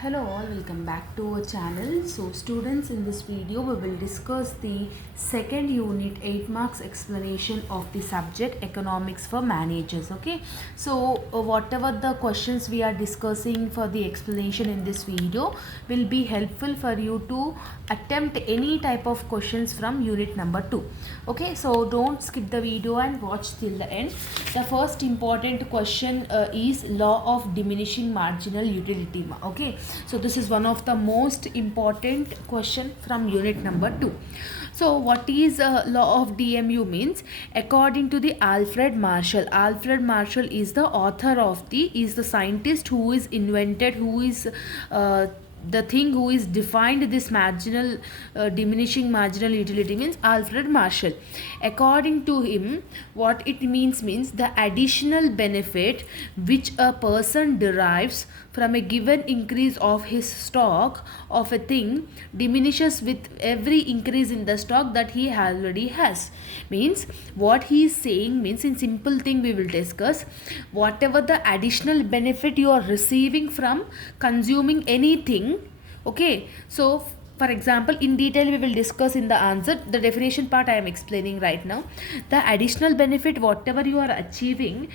Hello all, welcome back to our channel. So students, in this video we will discuss the second unit 8 marks explanation of the subject economics for managers. Okay, so whatever the questions we are discussing for the explanation in this video will be helpful for you to attempt any type of questions from unit number 2. Okay, so don't skip the video and watch till the end. The first important question is law of diminishing marginal utility. Okay, so this is one of the most important question from unit number 2. So what is law of DMU means? According to the Alfred Marshall is the author of is the scientist who is invented, who is the thing who is defined this diminishing marginal utility means Alfred Marshall. According to him, what it means the additional benefit which a person derives from a given increase of his stock of a thing diminishes with every increase in the stock that he already has. Means what he is saying means, in simple thing we will discuss, whatever the additional benefit you are receiving from consuming anything. Okay, so for example, in detail we will discuss in the answer. The definition part I am explaining right now. The additional benefit whatever you are achieving,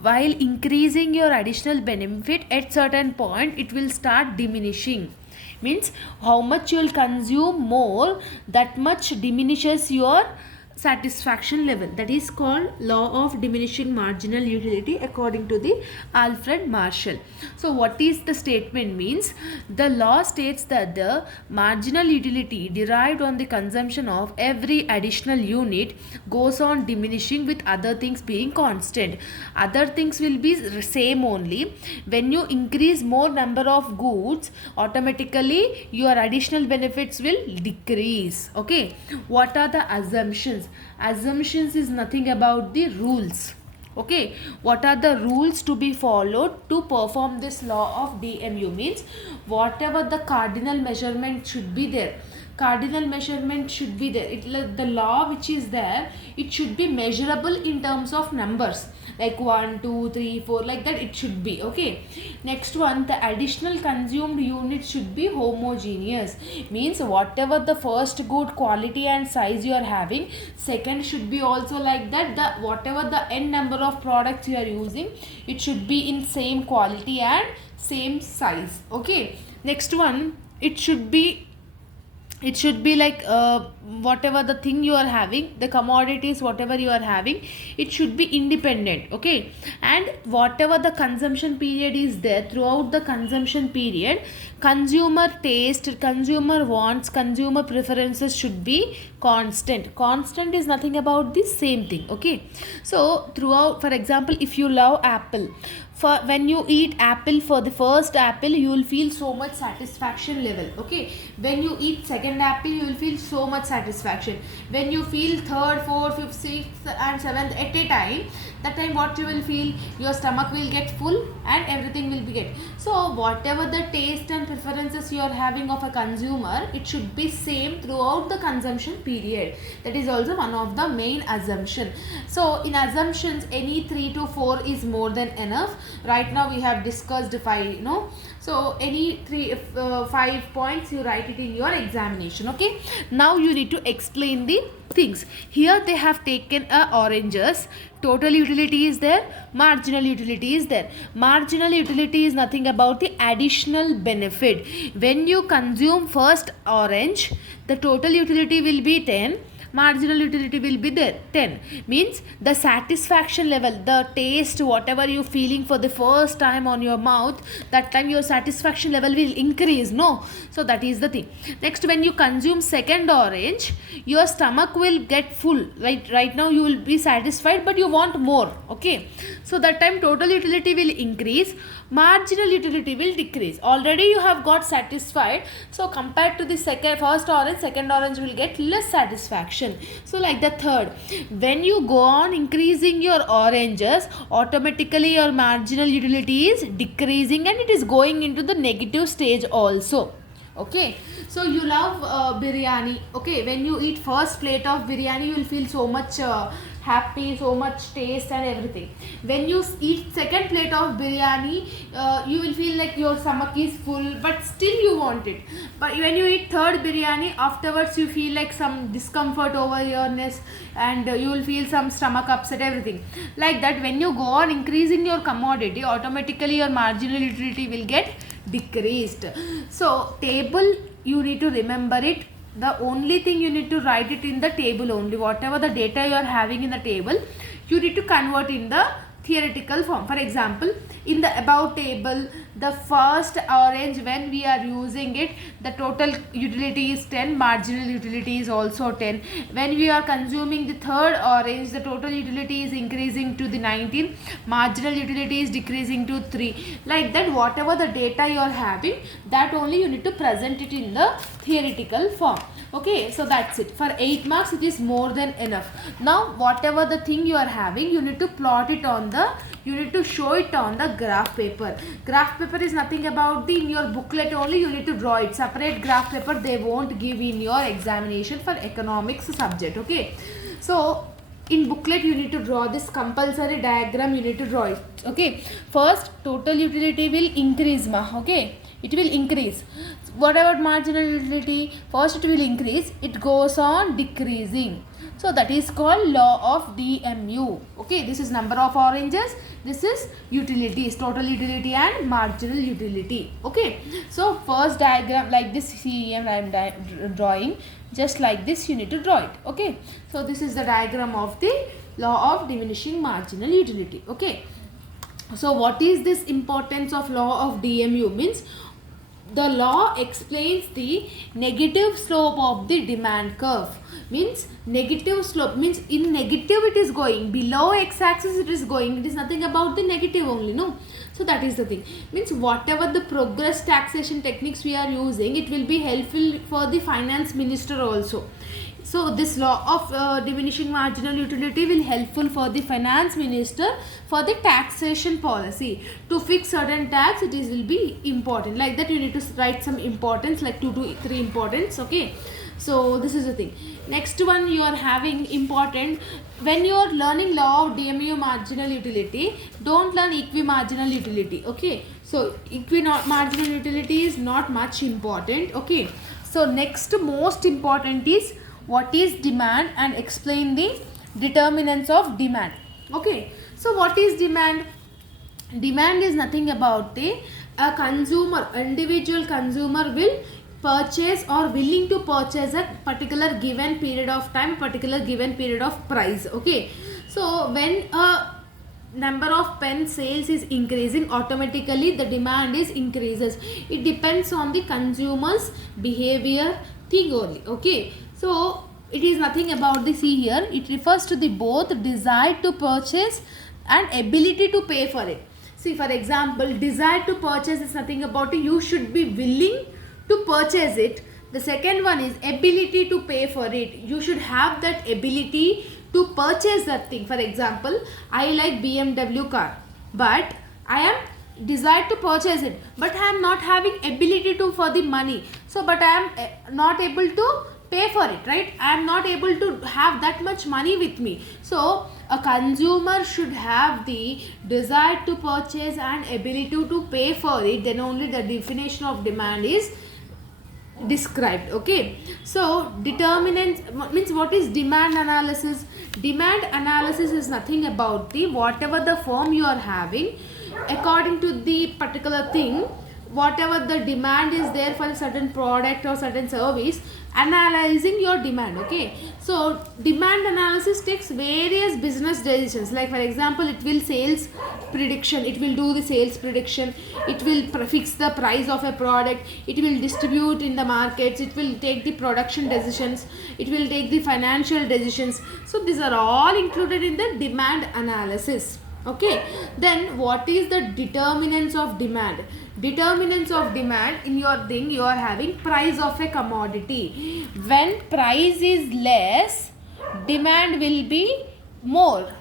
while increasing your additional benefit, at certain point it will start diminishing. Means how much you will consume more, that much diminishes your satisfaction level. That is called law of diminishing marginal utility according to the Alfred Marshall. So what is the statement means? The law states that the marginal utility derived on the consumption of every additional unit goes on diminishing with other things being constant. Other things will be same only. When you increase more number of goods, automatically your additional benefits will decrease. Okay, what are the assumptions? Assumptions is nothing about the rules. Okay, what are the rules to be followed to perform this law of DMU means, whatever the cardinal measurement should be there, the law which is there, it should be measurable in terms of numbers, like 1 2 3 4, like that it should be. Okay, next one, the additional consumed unit should be homogeneous. Means whatever the first good quality and size you are having, second should be also like that. The whatever the n number of products you are using, it should be in same quality and same size. Okay, next one, it should be like whatever the thing you are having, the commodities whatever you are having, it should be independent. Okay, and whatever the consumption period is there, throughout the consumption period, consumer taste, consumer wants, consumer preferences should be constant is nothing about the same thing. Okay, so throughout, for example, if you love apple, for when you eat apple, for the first apple you will feel so much satisfaction level. Okay, when you eat second apple you will feel so much satisfaction. When you feel third, fourth, fifth, sixth and seventh at a time, that time what you will feel, your stomach will get full and everything will be get. So whatever the taste and preferences you are having of a consumer, it should be same throughout the consumption period. That is also one of the main assumption. So in assumptions, any 3 to 4 is more than enough. Right now we have discussed 5, no? So any 5 points you write it in your examination. Okay, now you need to explain the things. Here they have taken oranges. Total utility is there, marginal utility is there. Marginal utility is nothing about the additional benefit. When you consume first orange, the total utility will be 10, marginal utility will be there 10. Means the satisfaction level, the taste whatever you feeling for the first time on your mouth, that time your satisfaction level will increase, no? So that is the thing. Next, when you consume second orange, your stomach will get full. Right now you will be satisfied but you want more. Okay, so that time total utility will increase, marginal utility will decrease. Already you have got satisfied, so compared to the first orange, second orange will get less satisfaction. So like the third, when you go on increasing your oranges, automatically your marginal utility is decreasing and it is going into the negative stage also. Okay, so you love biryani. Okay, when you eat first plate of biryani, you will feel so much happy, so much taste and everything. When you eat second plate of biryani, you will feel like your stomach is full, but still you want it. But when you eat third biryani, afterwards you feel like some discomfort over yourness, and you will feel some stomach upset, everything. Like that, when you go on increasing your commodity, automatically your marginal utility will get decreased. So table, you need to remember it. The only thing you need to write it in the table only. Whatever the data you are having in the table, you need to convert in the theoretical form. For example, in the above table, the first orange, when we are using it, the total utility is 10, marginal utility is also 10. When we are consuming the third orange, the total utility is increasing to the 19, marginal utility is decreasing to 3. Like that, whatever the data you are having, that only you need to present it in the theoretical form. Okay, so that's it. For 8 marks, it is more than enough. Now, whatever the thing you are having, you need to plot it on the, you need to show it on the graph paper. Graph paper is nothing about the, in your booklet only, you need to draw it. Separate graph paper they won't give in your examination for economics subject. Okay, so in booklet you need to draw this compulsory diagram, you need to draw it. Okay, first total utility will increase, okay, it will increase. What about marginal utility? First it will increase, it goes on decreasing. So that is called law of DMU. Okay, this is number of oranges, this is utilities, total utility and marginal utility. Okay, so first diagram like this, CEM I am drawing, just like this you need to draw it. Okay, so this is the diagram of the law of diminishing marginal utility. Okay, so what is this importance of law of DMU? Means the law explains the negative slope of the demand curve. Means negative slope means in negative it is going, below x-axis it is going, it is nothing about the negative only, no. So that is the thing. Means whatever the progress taxation techniques we are using, it will be helpful for the finance minister also. So this law of diminishing marginal utility will helpful for the finance minister for the taxation policy. To fix certain tax, it is will be important. Like that you need to write some importance, like 2 to 3 importance. Okay, so this is the thing. Next one you are having important, when you are learning law of DMU marginal utility, don't learn equimarginal utility. Okay, so equimarginal utility is not much important. Okay, so next most important is what is demand and explain the determinants of demand. Okay, so what is demand? Demand is nothing about the consumer, individual consumer will purchase or willing to purchase a particular given period of time, particular given period of price. Okay, so when a number of pen sales is increasing, automatically the demand is increases. It depends on the consumer's behavior thing only. Okay, so it is nothing about the, see here, it refers to the both desire to purchase and ability to pay for it. See, for example, desire to purchase is nothing about it, you should be willing to purchase it. The second one is ability to pay for it, you should have that ability to purchase that thing. For example, I like BMW car, but I am desired to purchase it, but I am not having ability to for the money. So but I am not able to pay for it, right? I am not able to have that much money with me. So a consumer should have the desire to purchase and ability to pay for it, then only the definition of demand is described. Okay, so determinants means what is demand analysis? Demand analysis is nothing about the whatever the firm you are having, according to the particular thing, whatever the demand is there for a certain product or certain service, analyzing your demand. Okay, so demand analysis takes various business decisions, like for example, it will sales prediction, it will do the sales prediction, it will fix the price of a product, it will distribute in the markets, it will take the production decisions, it will take the financial decisions. So these are all included in the demand analysis. Okay, then what is the determinants of demand? Determinants of demand, in your thing you are having price of a commodity. When price is less, demand will be more.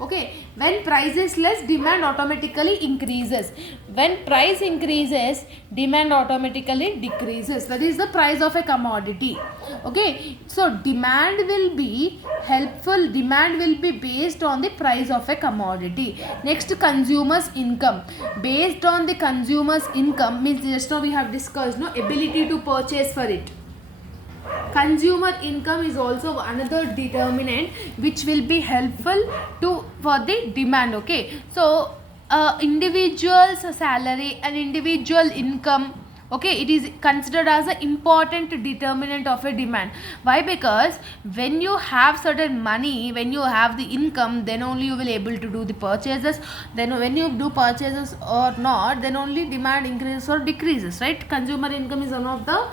Okay, when price is less, demand automatically increases. When price increases, demand automatically decreases. That is the price of a commodity. Okay, so demand will be helpful. Demand will be based on the price of a commodity. Next, consumer's income. Based on the consumer's income means just now we have discussed no ability to purchase for it. Consumer income is also another determinant which will be helpful to for the demand. Okay, so individual's salary and individual income, okay, it is considered as an important determinant of a demand. Why? Because when you have certain money, when you have the income, then only you will able to do the purchases. Then when you do purchases or not, then only demand increases or decreases, right? Consumer income is one of the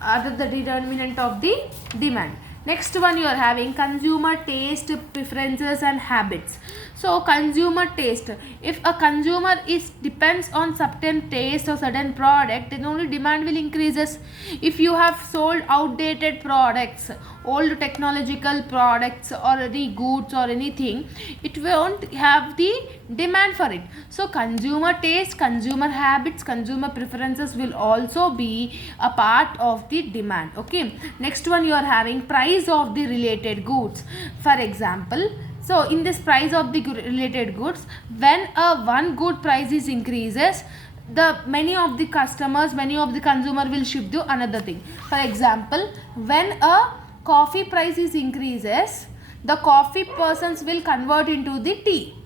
other determinant of the demand. Next one, you are having consumer taste, preferences and habits. So consumer taste, if a consumer is depends on certain taste or certain product, then only demand will increases. If you have sold outdated products, old technological products or any goods or anything, it won't have the demand for it. So consumer taste, consumer habits, consumer preferences will also be a part of the demand. Okay, next one, you are having price of the related goods. For example, so in this price of the related goods, when a one good price is increases, the many of the customers, many of the consumer will shift to another thing. For example, when a coffee price is increases, the coffee persons will convert into the tea.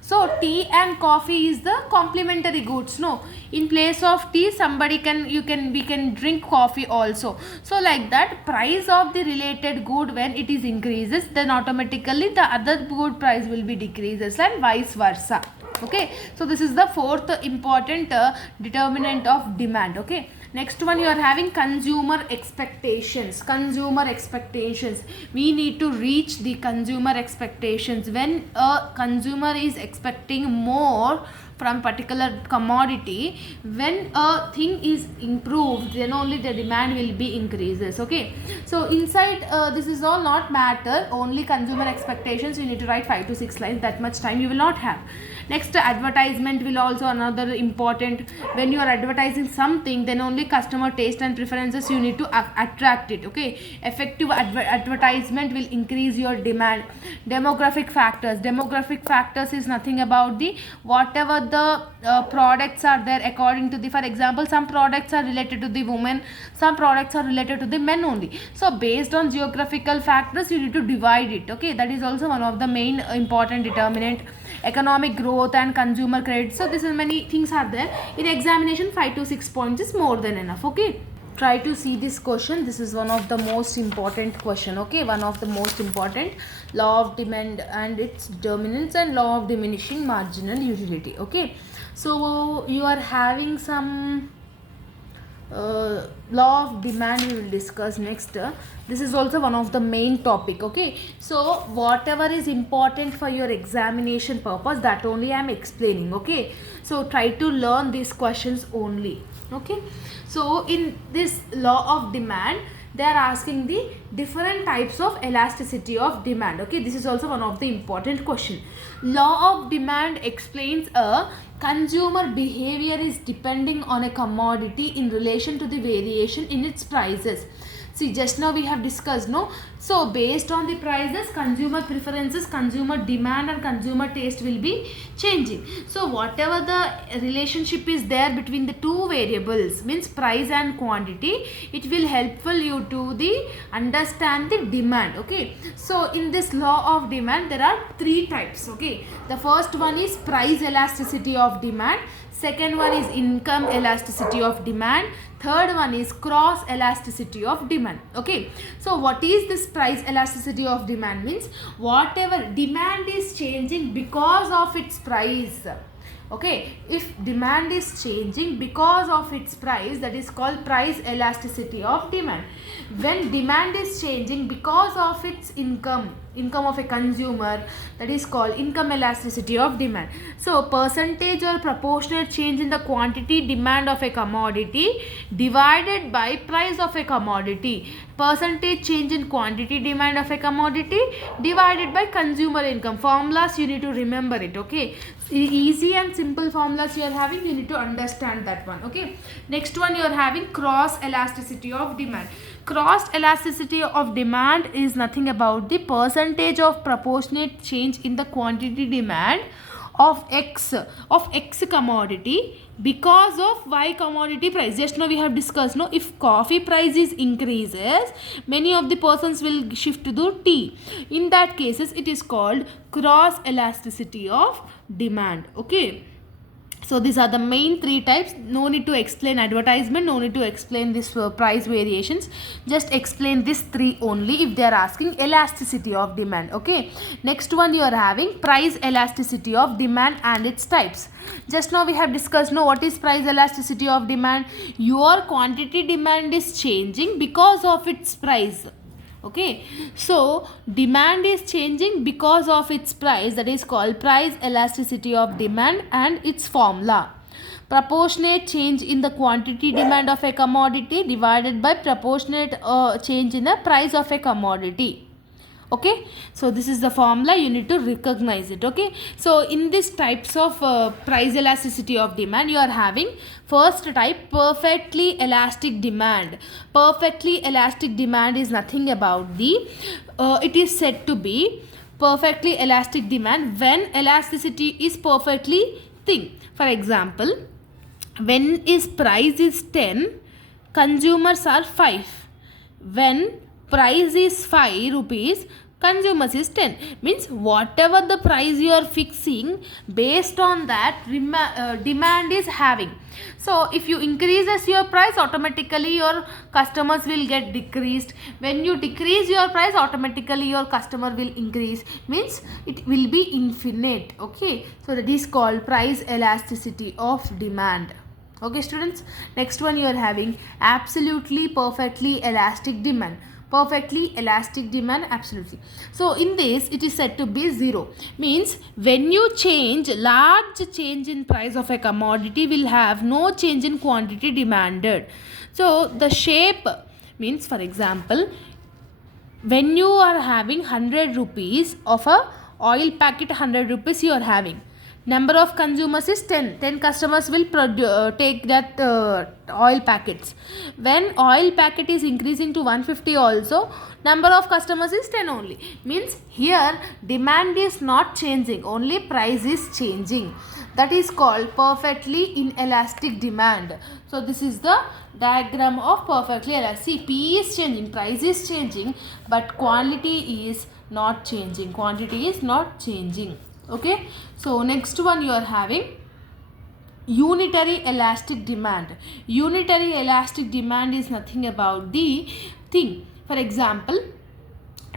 So tea and coffee is the complementary goods. No, in place of tea, somebody we can drink coffee also. So like that, price of the related good when it is increases, then automatically the other good price will be decreases and vice versa. Okay, so this is the fourth important determinant of demand. Okay, next one, you are having consumer expectations. Consumer expectations, we need to reach the consumer expectations. When a consumer is expecting more from particular commodity, when a thing is improved, then only the demand will be increases. Okay, so inside this is all not matter, only consumer expectations you need to write 5 to 6 lines. That much time you will not have. Next, advertisement will also another important. When you are advertising something, then only customer taste and preferences you need to attract it. Okay, effective advertisement will increase your demand. Demographic factors. Demographic factors is nothing about the whatever the products are there according to the, for example, some products are related to the women, some products are related to the men only. So based on geographical factors you need to divide it. Okay, that is also one of the main important determinant. Economic growth and consumer credit. So this is many things are there in examination. 5 to 6 points is more than enough. Okay, try to see this question. This is one of the most important question. Okay, one of the most important, law of demand and its determinants and law of diminishing marginal utility. Okay, so you are having some law of demand we will discuss next. This is also one of the main topic. Okay, so whatever is important for your examination purpose, that only I am explaining. Okay, so try to learn these questions only. Okay, so in this law of demand, they are asking the different types of elasticity of demand. Okay, this is also one of the important question. Law of demand explains a consumer behavior is depending on a commodity in relation to the variation in its prices. See, just now we have discussed, no? So based on the prices, consumer preferences, consumer demand and consumer taste will be changing. So whatever the relationship is there between the two variables, means price and quantity, it will helpful you to the understand the demand. Okay, so in this law of demand there are three types. Okay, the first one is price elasticity of demand, second one is income elasticity of demand, third one is cross elasticity of demand. Okay, so what is this price elasticity of demand? Means whatever demand is changing because of its price. Okay, if demand is changing because of its price, that is called price elasticity of demand. When demand is changing because of its income, income of a consumer, that is called income elasticity of demand. So percentage or proportionate change in the quantity demand of a commodity divided by price of a commodity. Percentage change in quantity demand of a commodity divided by consumer income. Formulas you need to remember it, okay. Easy and simple formulas you are having, you need to understand that one, okay. Next one, you are having cross elasticity of demand. Cross elasticity of demand is nothing about the percentage of proportionate change in the quantity demand of X commodity because of Y commodity price. Just now we have discussed, no, if coffee price is increases, many of the persons will shift to the tea. In that cases, it is called cross elasticity of demand, okay. So these are the main three types. No need to explain advertisement, no need to explain this price variations. Just explain this three only if they are asking elasticity of demand, okay. Next one, you are having price elasticity of demand and its types. Just now we have discussed, no, what is price elasticity of demand? Your quantity demand is changing because of its price, okay. So demand is changing because of its price, that is called price elasticity of demand and its formula. Proportionate change in the quantity demand of a commodity divided by proportionate change in the price of a commodity, okay. So this is the formula, you need to recognize it, okay. So in these types of price elasticity of demand, you are having first type, perfectly elastic demand. Perfectly elastic demand is nothing about the it is said to be perfectly elastic demand when elasticity is perfectly thin. For example, when is price is 10, consumers are 5. When price is 5 rupees, consumers is 10. Means whatever the price you are fixing, based on that demand is having. So if you increases your price, automatically your customers will get decreased. When you decrease your price, automatically your customer will increase. Means it will be infinite, okay. So that is called price elasticity of demand, okay students. Next one, you are having absolutely perfectly elastic demand. Perfectly elastic demand, absolutely. So in this, it is said to be 0. Means when you change, large change in price of a commodity will have no change in quantity demanded. So the shape means, for example, when you are having 100 rupees of a oil packet, 100 rupees you are having, number of consumers is 10 customers will take that oil packets. When oil packet is increasing to 150 also, number of customers is 10 only. Means here demand is not changing, only price is changing. That is called perfectly inelastic demand. So this is the diagram of perfectly elastic. See, P is changing, price is changing, but quantity is not changing. Quantity is not changing, okay. So next one, you are having unitary elastic demand. Unitary elastic demand is nothing about the thing. For example,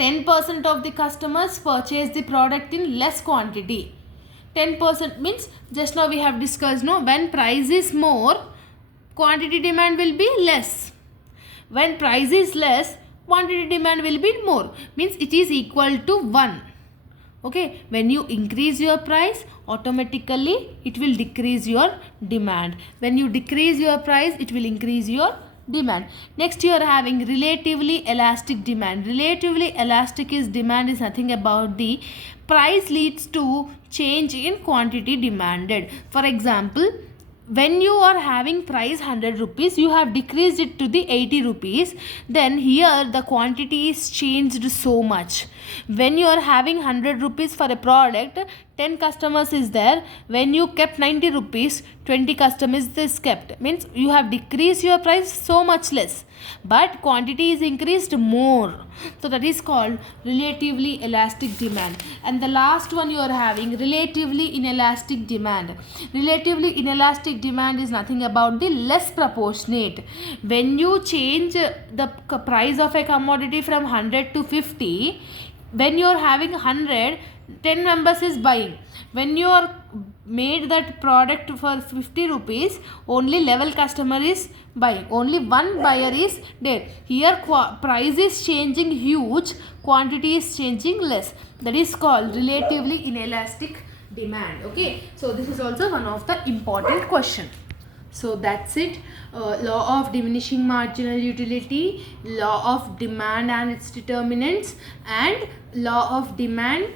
10% of the customers purchase the product in less quantity. 10% means, just now we have discussed, no, when price is more, quantity demand will be less. When price is less, quantity demand will be more. Means it is equal to 1. Okay, when you increase your price, automatically it will decrease your demand. When you decrease your price, it will increase your demand. Next, you are having relatively elastic demand. Relatively elastic is demand is nothing about the price leads to change in quantity demanded. For example, when you are having price 100 rupees, you have decreased it to the 80 rupees, then here the quantity is changed so much. When you are having 100 rupees for a product, 10 customers is there. When you kept 90 rupees, 20 customers is kept. Means you have decreased your price so much less, but quantity is increased more. So that is called relatively elastic demand. And the last one, you are having relatively inelastic demand. Relatively inelastic demand is nothing about the less proportionate. When you change the price of a commodity from 100 to 50, when you are having 100, 10 members is buying. When you are made that product for 50 rupees, only level customer is buying, only one buyer is there. Here price is changing huge, quantity is changing less. That is called relatively inelastic demand. Okay, so this is also one of the important question. So that's it. Law of diminishing marginal utility, law of demand and its determinants, and law of demand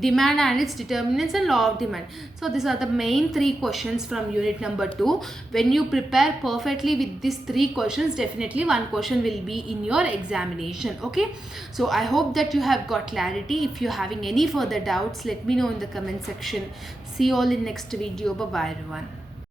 demand and its determinants, and law of demand. So these are the main 3 questions from unit number 2. When you prepare perfectly with these 3 questions, definitely one question will be in your examination. Okay, so I hope that you have got clarity. If you're having any further doubts, let me know in the comment section. See you all in next video. Bye bye everyone.